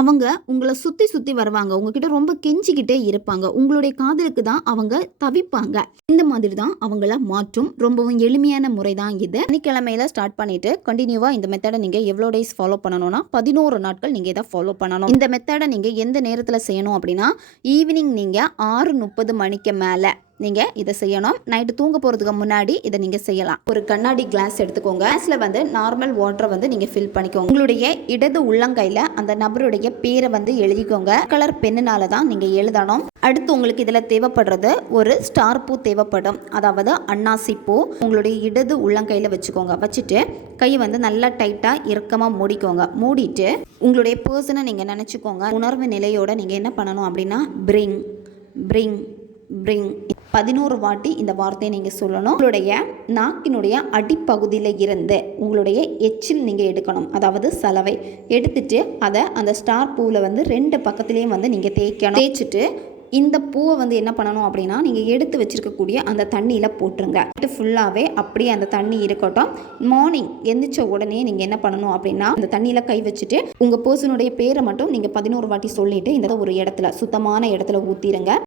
அவங்க உங்களை சுற்றி சுற்றி வருவாங்க. உங்ககிட்ட ரொம்ப கெஞ்சிக்கிட்டே இருப்பாங்க. உங்களுடைய காதலுக்கு தான் அவங்க தவிப்பாங்க. இந்த மாதிரி தான் அவங்கள மாற்றும். ரொம்பவும் எளிமையான முறை தான் இது. சனிக்கிழமையில ஸ்டார்ட் பண்ணிட்டு கண்டினியூவாக இந்த மெத்தடை நீங்கள் எவ்வளோ டேஸ் ஃபாலோ பண்ணணும்னா பதினோரு நாட்கள் நீங்கள் இதை ஃபாலோ பண்ணணும். இந்த மெத்தடை நீங்கள் எந்த நேரத்தில் செய்யணும் அப்படின்னா ஈவினிங் நீங்கள் ஆறு முப்பது மணிக்கு மேலே நீங்கள் இதை செய்யணும். நைட்டு தூங்க போகிறதுக்கு முன்னாடி இதை நீங்கள் செய்யலாம். ஒரு கண்ணாடி கிளாஸ் எடுத்துக்கோங்க. கிளாஸில் வந்து நார்மல் வாட்டரை வந்து நீங்கள் ஃபில் பண்ணிக்கோங்க. உங்களுடைய இடது உள்ளங்கையில் அந்த நபருடைய பேரை வந்து எழுதிக்கோங்க. கலர் பெண்ணுனால தான் நீங்கள் எழுதணும். அடுத்து உங்களுக்கு இதில் தேவைப்படுறது ஒரு ஸ்டார் பூ தேவைப்படும். அதாவது அன்னாசி பூ. உங்களுடைய இடது உள்ளங்கையில் வச்சுக்கோங்க. வச்சுட்டு கையை வந்து நல்லா டைட்டாக இறுக்கமாக மூடிக்கோங்க. மூடிட்டு உங்களுடைய பர்சனை நீங்கள் நினச்சிக்கோங்க. உணர்வு நிலையோட நீங்கள் என்ன பண்ணணும் அப்படின்னா பிரிங் பிரிங் பிரிங் பதினோரு வாட்டி இந்த வார்த்தையை நீங்கள் சொல்லணும். உங்களுடைய நாக்கினுடைய அடிப்பகுதியில் இருந்து உங்களுடைய எச்சில் நீங்கள் எடுக்கணும். அதாவது சலவை. எடுத்துட்டு அதை அந்த ஸ்டார் பூவில் வந்து ரெண்டு பக்கத்துலேயும் வந்து நீங்கள் தேய்க்கணும். தேய்ச்சிட்டு இந்த பூவை வந்து என்ன பண்ணணும் அப்படின்னா நீங்கள் எடுத்து வச்சிருக்கக்கூடிய அந்த தண்ணியில் போட்டுருங்க. நைட்டு ஃபுல்லாகவே அப்படியே அந்த தண்ணி இருக்கட்டும். மார்னிங் எந்திரிச்ச உடனே நீங்கள் என்ன பண்ணணும் அப்படின்னா அந்த தண்ணியில் கை வச்சுட்டு உங்கள் பர்சனுடைய பேரை மட்டும் நீங்கள் பதினோரு வாட்டி சொல்லிவிட்டு இந்த ஒரு இடத்துல சுத்தமான இடத்துல ஊற்றிடுங்க